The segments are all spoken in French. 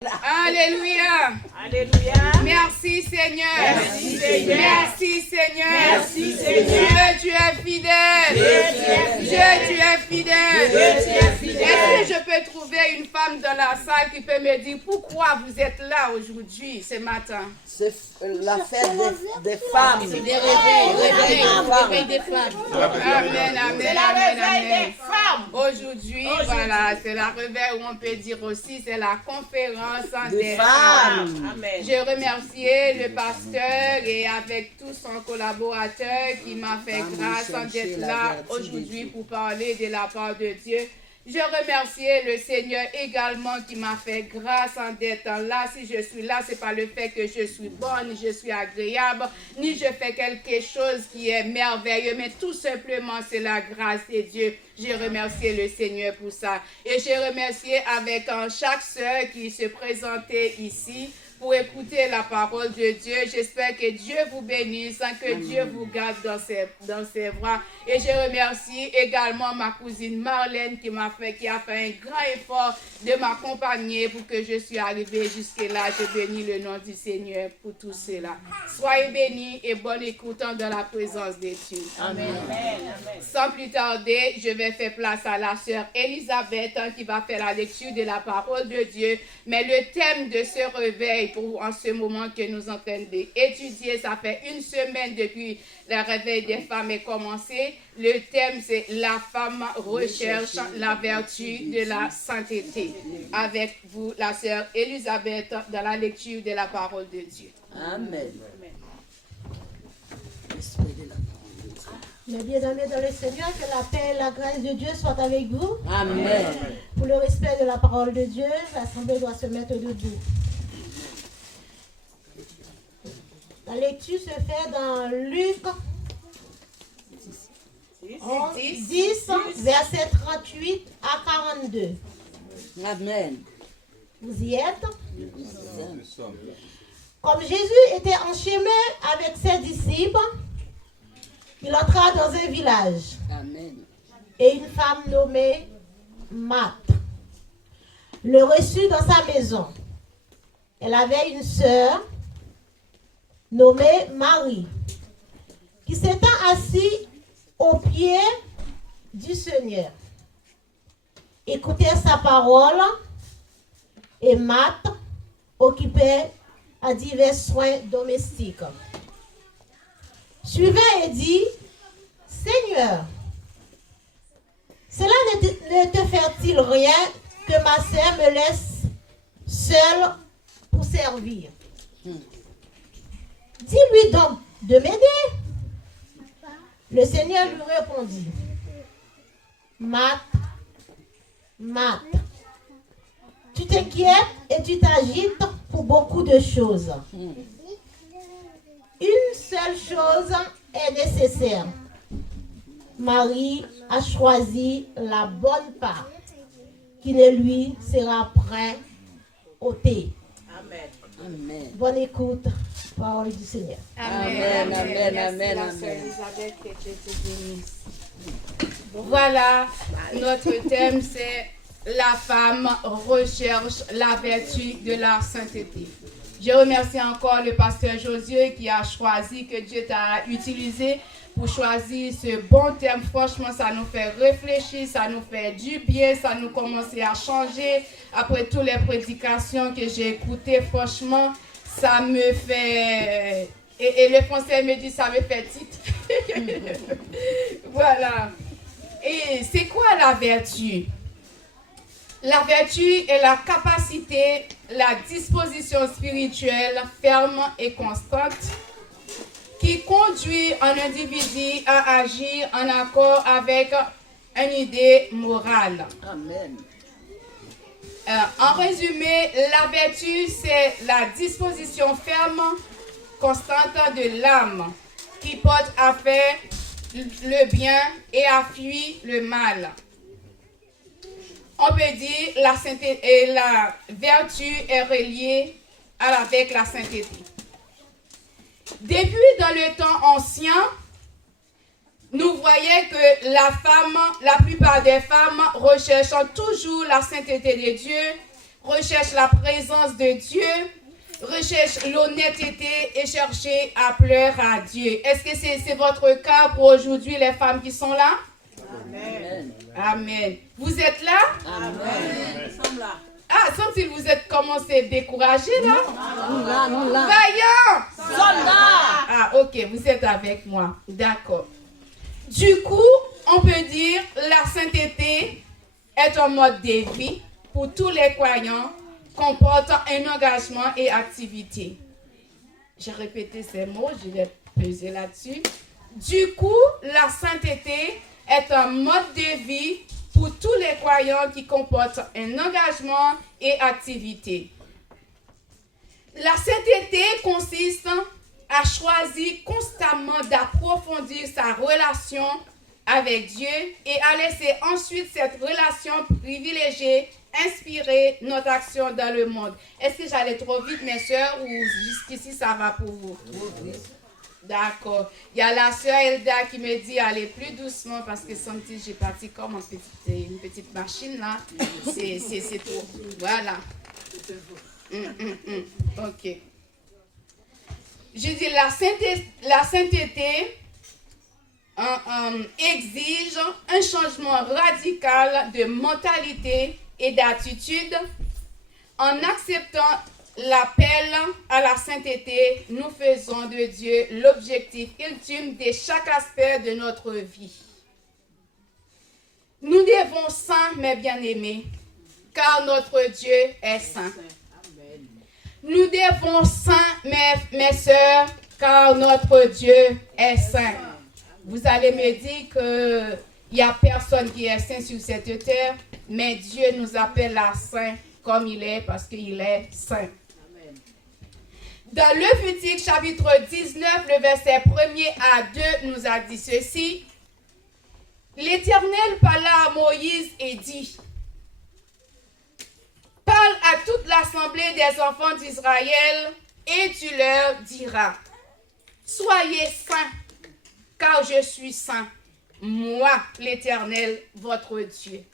Alléluia. Alléluia. Merci Seigneur. Merci Seigneur. Merci Seigneur. Merci Seigneur. Dieu, tu es fidèle. Dieu, tu es fidèle. Est-ce que je peux trouver une femme dans la salle qui peut me dire pourquoi vous êtes là aujourd'hui, ce matin? C'est la fête des femmes. Des réveils des femmes. Amen, amen, C'est la amen, réveil amen. des femmes. Aujourd'hui, voilà, c'est la réveil où on peut dire aussi, c'est la conférence des femmes. Amen. Je remercie le pasteur et avec tout son collaborateur qui m'a fait grâce d'être là aujourd'hui pour parler de la part de Dieu. Je remercie le Seigneur également qui m'a fait grâce d'être là. Si je suis là, ce n'est pas le fait que je suis bonne, ni je suis agréable, ni je fais quelque chose qui est merveilleux, mais tout simplement c'est la grâce de Dieu. Je remercie le Seigneur pour ça. Et je remercie avec chaque sœur qui se présentait ici pour écouter la parole de Dieu. J'espère que Dieu vous bénisse, que Dieu vous garde dans ses bras. Et je remercie également ma cousine Marlène qui a fait un grand effort de m'accompagner pour que je suis arrivée jusque-là. Je bénis le nom du Seigneur pour tout cela. Soyez bénis et bonne écoute dans la présence de Dieu. Amen. Sans plus tarder, je vais faire place à la sœur Elisabeth qui va faire la lecture de la parole de Dieu. Mais le thème de ce réveil, en ce moment que nous sommes en train d'étudier, ça fait une semaine depuis le réveil des femmes est commencé. Le thème, c'est la femme recherche la vertu de la sainteté. Avec vous, la sœur Elisabeth, dans la lecture de la parole de Dieu. Amen. Mes bien-aimés dans le Seigneur, que la paix et la grâce de Dieu soient avec vous. Amen. Pour le respect de la parole de Dieu, l'assemblée doit se mettre debout. La lecture se fait dans Luc 10, verset 38 à 42. Amen. Vous y êtes? Comme Jésus était en chemin avec ses disciples, il entra dans un village. Amen. Et une femme nommée Marthe le reçut dans sa maison. Elle avait une sœur nommée Marie, qui s'étant assise au pied du Seigneur, écoutait sa parole, et Marthe occupait à divers soins domestiques. Suivait et dit, Seigneur, cela ne te fait-il rien que ma sœur me laisse seule pour servir? Dis-lui donc de m'aider. Le Seigneur lui répondit, Marthe, Marthe, tu t'inquiètes et tu t'agites pour beaucoup de choses. Une seule chose est nécessaire. Marie a choisi la bonne part qui ne lui sera point ôtée. Amen. Amen. Bonne écoute, parole du Seigneur. Amen, amen, amen, Merci, amen. la sœur Elisabeth, que Dieu te bénisse. Voilà, notre thème c'est la femme recherche la vertu de la sainteté. Je remercie encore le pasteur Josué qui a choisi, que Dieu t'a utilisé pour choisir ce bon thème. Franchement, ça nous fait réfléchir, ça nous fait du bien, ça nous commence à changer. Après toutes les prédications que j'ai écoutées, franchement, ça me fait... Et le français me dit, ça me fait titre. Voilà. Et c'est quoi la vertu? La vertu est la capacité, la disposition spirituelle ferme et constante qui conduit un individu à agir en accord avec une idée morale. Amen. En résumé, la vertu, c'est la disposition ferme, constante de l'âme qui porte à faire le bien et à fuir le mal. On peut dire la sainteté et la vertu est reliée avec la sainteté. Depuis dans le temps ancien, nous voyons que la plupart des femmes recherchent toujours la sainteté de Dieu recherche la présence de Dieu, recherche l'honnêteté et cherchez à pleurer à Dieu. Est-ce que c'est votre cas pour aujourd'hui, les femmes qui sont là? Amen. Amen. Vous êtes là? Amen. Nous sommes là. Ah, semble-t-il vous êtes commencé découragé là? Non, là. Vaillant! Soldat. Ah, ok, vous êtes avec moi. D'accord. Du coup, on peut dire la sainteté est un mode de vie pour tous les croyants comportant un engagement et activité. J'ai répété ces mots, je vais peser là-dessus. Du coup, la sainteté est un mode de vie pour tous les croyants qui comportent un engagement et activité. La sainteté consiste à choisir constamment d'approfondir sa relation avec Dieu et à laisser ensuite cette relation privilégiée inspirer notre action dans le monde. Est-ce que j'allais trop vite, mes soeurs, ou jusqu'ici ça va pour vous? D'accord. Il y a la sœur Elda qui me dit allez plus doucement parce que semble-t-il j'ai parti comme une petite machine là. C'est trop. Voilà. Ok. Je dis la sainteté exige un changement radical de mentalité et d'attitude. En acceptant l'appel à la sainteté, nous faisons de Dieu l'objectif ultime de chaque aspect de notre vie. Nous devons saint, mes bien-aimés, car notre Dieu est saint. Nous devons saint, mes sœurs, car notre Dieu est saint. Vous allez me dire qu'il n'y a personne qui est saint sur cette terre, mais Dieu nous appelle à saint comme il est parce qu'il est saint. Dans Lévitique chapitre 19, le verset 1er à 2 nous a dit ceci. L'Éternel parla à Moïse et dit, parle à toute l'assemblée des enfants d'Israël et tu leur diras, soyez saints, car je suis saint, moi l'Éternel, votre Dieu.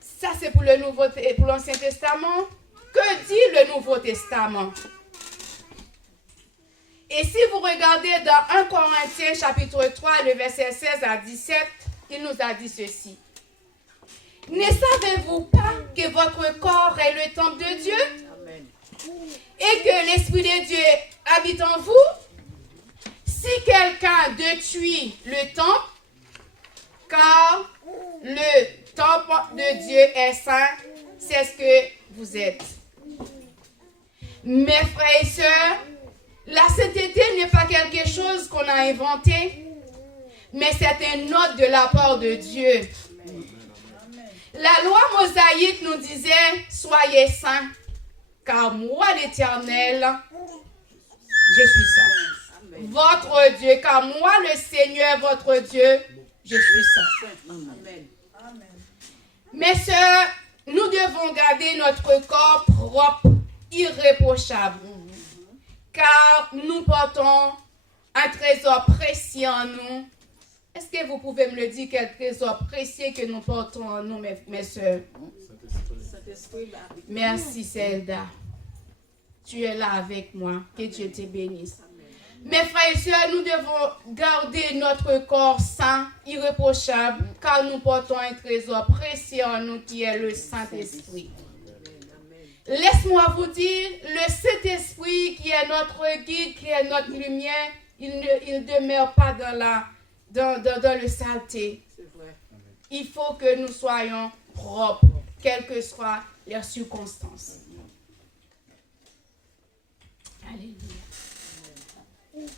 Ça c'est pour l'Ancien Testament. Que dit le Nouveau Testament? Et si vous regardez dans 1 Corinthiens chapitre 3, le verset 16 à 17, il nous a dit ceci. Ne savez-vous pas que votre corps est le temple de Dieu? Amen. Et que l'Esprit de Dieu habite en vous? Si quelqu'un détruit le temple, car le temple de Dieu est saint, c'est ce que vous êtes. Mes frères et sœurs, la sainteté n'est pas quelque chose qu'on a inventé, mais c'est un ordre de la part de Dieu. La loi mosaïque nous disait, soyez saints, car moi l'Éternel, je suis saint. Votre Dieu, car moi le Seigneur, votre Dieu, je suis saint. Amen. Mes sœurs, nous devons garder notre corps propre, irréprochable, car nous portons un trésor précieux en nous. Est-ce que vous pouvez me le dire, quel trésor précieux que nous portons en nous, mes sœurs? Merci, Zelda. Tu es là avec moi. Que Dieu te bénisse. Mes frères et sœurs, nous devons garder notre corps saint, irréprochable, car nous portons un trésor précieux en nous qui est le Saint-Esprit. Laisse-moi vous dire, le Saint-Esprit qui est notre guide, qui est notre lumière, il ne demeure pas dans le saleté. Il faut que nous soyons propres, quelles que soient les circonstances. Alléluia.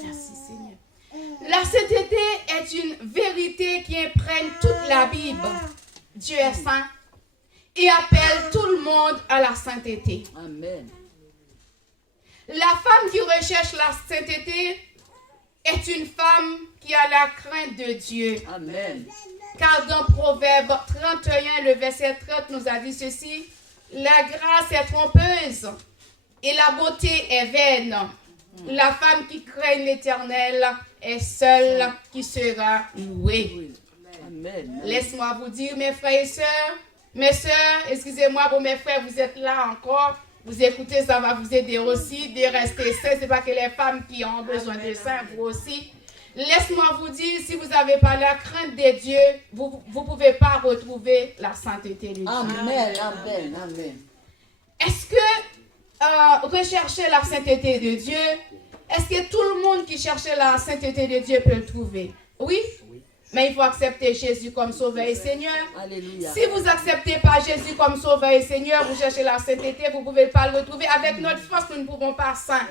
Merci Seigneur. La sainteté est une vérité qui imprègne toute la Bible. Dieu est saint et appelle tout le monde à la sainteté. Amen. La femme qui recherche la sainteté est une femme qui a la crainte de Dieu. Amen. Car dans Proverbe 31, le verset 30 nous a dit ceci. La grâce est trompeuse et la beauté est vaine. La femme qui craint l'Éternel est celle qui sera louée. Amen. Laisse-moi vous dire, mes frères et sœurs, Mes sœurs, excusez-moi, pour mes frères, vous êtes là encore. Vous écoutez, ça va vous aider aussi de rester sains. Ce n'est pas que les femmes qui ont besoin de ça, vous aussi. Laisse-moi vous dire, si vous n'avez pas la crainte de Dieu, vous ne pouvez pas retrouver la sainteté de Dieu. Amen, amen, amen. Est-ce que rechercher la sainteté de Dieu, est-ce que tout le monde qui cherchait la sainteté de Dieu peut le trouver? Oui. Mais il faut accepter Jésus comme Sauveur et Seigneur. Alléluia. Si vous n'acceptez pas Jésus comme Sauveur et Seigneur, vous cherchez la sainteté, vous ne pouvez pas le retrouver. Avec notre force, nous ne pouvons pas saints.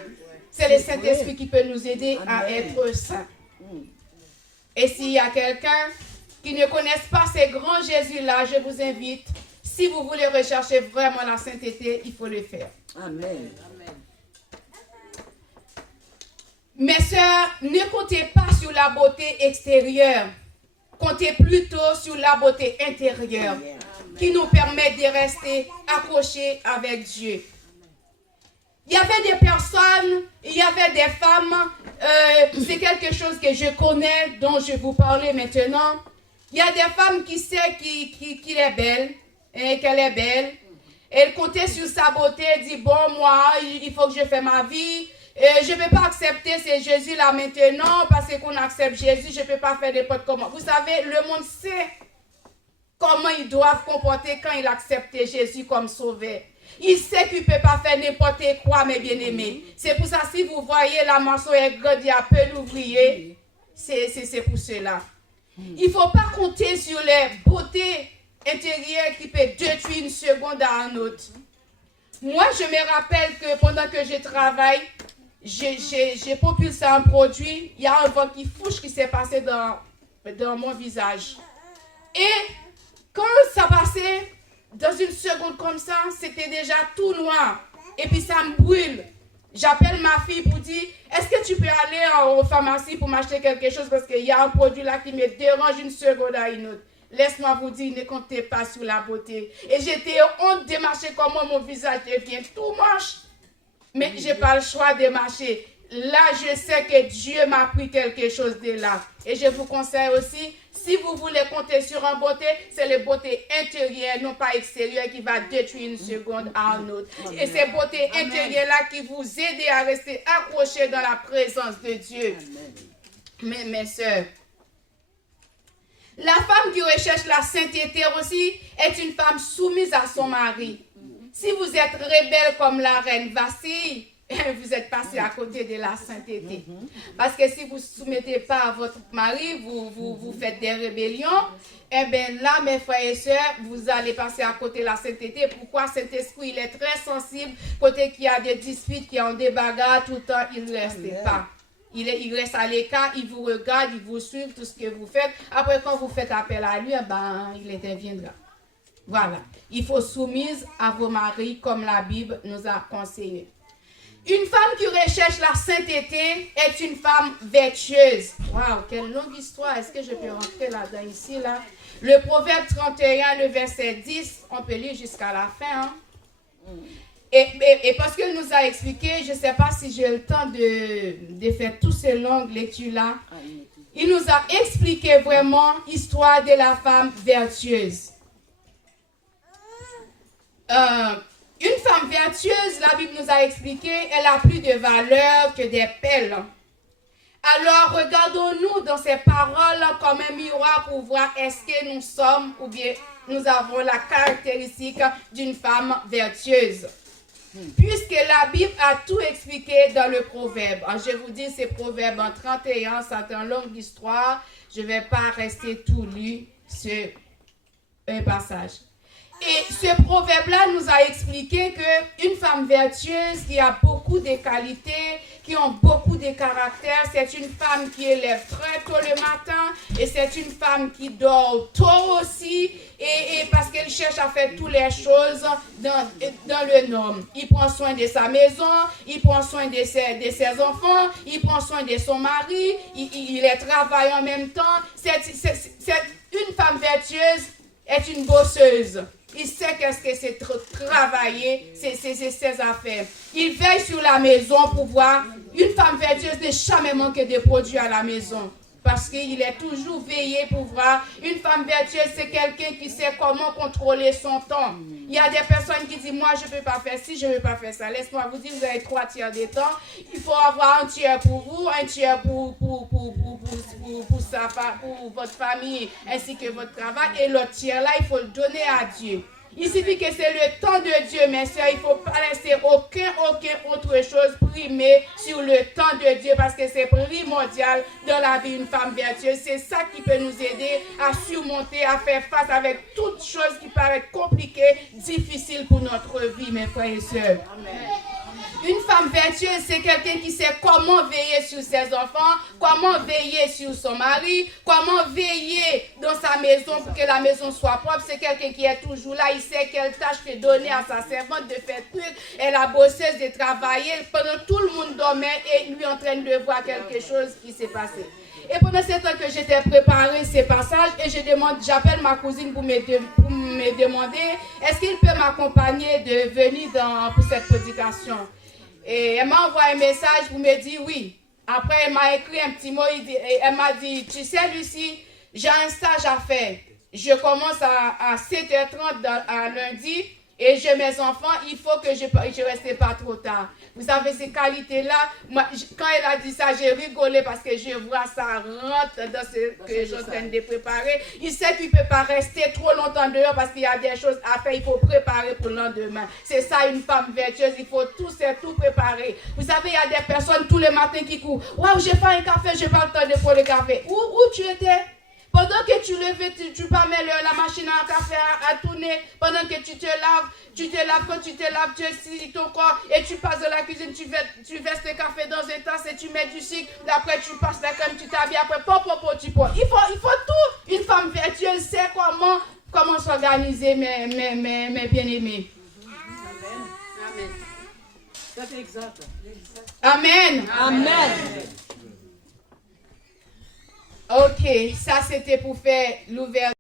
C'est le Saint-Esprit qui peut nous aider à être saints. Et s'il y a quelqu'un qui ne connaisse pas ces grands Jésus-là, je vous invite, si vous voulez rechercher vraiment la sainteté, il faut le faire. Amen. Mes sœurs, ne comptez pas sur la beauté extérieure. Comptez plutôt sur la beauté intérieure qui nous permet de rester accrochés avec Dieu. Il y avait des personnes, il y avait des femmes, c'est quelque chose que je connais, dont je vous parlais maintenant. Il y a des femmes qui savent qu'il est belle, et qu'elle est belle. Elle comptait sur sa beauté, elle dit, bon, moi, il faut que je fasse ma vie. Je ne peux pas accepter ce Jésus-là maintenant, parce qu'on accepte Jésus, je ne peux pas faire n'importe comment. Vous savez, le monde sait comment ils doivent comporter quand ils acceptent Jésus comme sauveur. Il sait qu'il ne peut pas faire n'importe quoi, mes bien-aimés. C'est pour ça, si vous voyez la morceau est grande, il y a peu d'ouvriers, c'est pour cela. Il ne faut pas compter sur les beautés intérieures qui peuvent détruire une seconde à un autre. Moi, je me rappelle que pendant que je travaille, j'ai propulsé un produit. Il y a un vent qui fouche qui s'est passé dans mon visage. Et quand ça passait, dans une seconde comme ça, c'était déjà tout noir. Et puis ça me brûle. J'appelle ma fille pour dire, est-ce que tu peux aller aux pharmacies pour m'acheter quelque chose parce qu'il y a un produit là qui me dérange une seconde à une autre. Laisse-moi vous dire, ne comptez pas sur la beauté. Et j'étais honte de marcher comme moi, mon visage devient tout moche. Mais je n'ai pas le choix de marcher. Là, je sais que Dieu m'a pris quelque chose de là. Et je vous conseille aussi, si vous voulez compter sur une beauté, c'est la beauté intérieure, non pas extérieure, qui va détruire une seconde à une autre. Et c'est la beauté intérieure-là qui vous aide à rester accrochés dans la présence de Dieu. Mes soeurs, la femme qui recherche la sainteté aussi est une femme soumise à son mari. Si vous êtes rebelle comme la reine Vastille, vous êtes passé à côté de la sainteté. Parce que si vous ne soumettez pas à votre mari, vous faites des rébellions, eh bien là, mes frères et sœurs, vous allez passer à côté de la sainteté. Pourquoi Saint-Esprit, il est très sensible, côté qu'il y a des disputes, qu'il y a des bagarres, tout le temps, il ne reste pas. Il reste à l'écart, il vous regarde, il vous suit, tout ce que vous faites. Après, quand vous faites appel à lui, ben, il interviendra. Voilà. Il faut soumise à vos maris, comme la Bible nous a conseillé. Une femme qui recherche la sainteté est une femme vertueuse. Waouh, quelle longue histoire. Est-ce que je peux rentrer là-dedans ici, là? Le Proverbe 31, le verset 10, on peut lire jusqu'à la fin. Hein? Et parce qu'elle nous a expliqué, je ne sais pas si j'ai le temps de faire toutes ces longues lectures-là. Il nous a expliqué vraiment l'histoire de la femme vertueuse. Une femme vertueuse, la Bible nous a expliqué, elle a plus de valeur que des perles. Alors, regardons-nous dans ces paroles comme un miroir pour voir est-ce que nous sommes ou bien nous avons la caractéristique d'une femme vertueuse. Puisque la Bible a tout expliqué dans le proverbe. Je vous dis, c'est proverbe en 31, c'est une longue histoire. Je ne vais pas rester tout lu ce passage. Et ce proverbe-là nous a expliqué qu'une femme vertueuse qui a beaucoup de qualités, qui ont beaucoup de caractère, c'est une femme qui élève très tôt le matin et c'est une femme qui dort tôt aussi et parce qu'elle cherche à faire toutes les choses dans le norme. Il prend soin de sa maison, il prend soin de ses enfants, il prend soin de son mari, il travaille en même temps. Une femme vertueuse est une bosseuse. Il sait qu'est-ce que c'est travailler, c'est ses affaires. Il veille sur la maison pour voir. Une femme vertueuse n'est jamais manqué de produits à la maison. parce qu'il est toujours veillé pour voir. Une femme vertueuse, c'est quelqu'un qui sait comment contrôler son temps. Il y a des personnes qui disent, moi, je ne peux pas faire ci, je ne peux pas faire ça. Laisse-moi vous dire, vous avez 3 tiers des temps. Il faut avoir un tiers pour vous, un tiers pour votre famille, ainsi que votre travail. Et l'autre tiers-là, il faut le donner à Dieu. Il suffit que c'est le temps de Dieu, mes soeurs. Il ne faut pas laisser aucun autre chose primer sur le temps de Dieu parce que c'est primordial dans la vie d'une femme vertueuse. C'est ça qui peut nous aider à surmonter, à faire face avec toutes choses qui paraissent compliquées, difficiles pour notre vie, mes frères et sœurs. Amen. Une femme vertueuse, c'est quelqu'un qui sait comment veiller sur ses enfants, comment veiller sur son mari, comment veiller dans sa maison pour que la maison soit propre. C'est quelqu'un qui est toujours là. Il sait quelle tâche fait donner à sa servante de faire truc. Elle a bossé, de travailler pendant tout le monde dormait et lui en train de voir quelque chose qui s'est passé. Et pendant ce temps que j'étais préparé ces passages, et j'appelle ma cousine pour me demander est-ce qu'il peut m'accompagner de venir pour cette prédication. Et elle m'a envoyé un message pour me dire oui. Après, elle m'a écrit un petit mot. Elle m'a dit, tu sais, Lucie, j'ai un stage à faire. Je commence à 7h30 à lundi et j'ai mes enfants. Il faut que je ne reste pas trop tard. Vous savez, ces qualités-là, quand elle a dit ça, j'ai rigolé parce que je vois ça rentre dans ce que je suis en train de préparer. Il sait qu'il ne peut pas rester trop longtemps dehors parce qu'il y a des choses à faire. Il faut préparer pour le lendemain. C'est ça une femme vertueuse. Il faut tout préparer. Vous savez, il y a des personnes tous les matins qui courent. Waouh, j'ai fait un café, je n'ai pas le temps de prendre le café. Où tu étais? Pendant que tu levais, tu pas mets la machine à café à tourner. Pendant que tu te laves, quand tu te laves, tu essuies ton corps et tu passes dans la cuisine, tu verses le café dans une tasse et tu mets du sucre. Après, tu passes la crème, tu t'habilles. Après, tu prends. Il faut tout. Une femme vertueuse sait comment s'organiser, mes bien-aimés. Amen. Ça, c'est exact. Amen. Amen. Ok, ça c'était pour faire l'ouverture.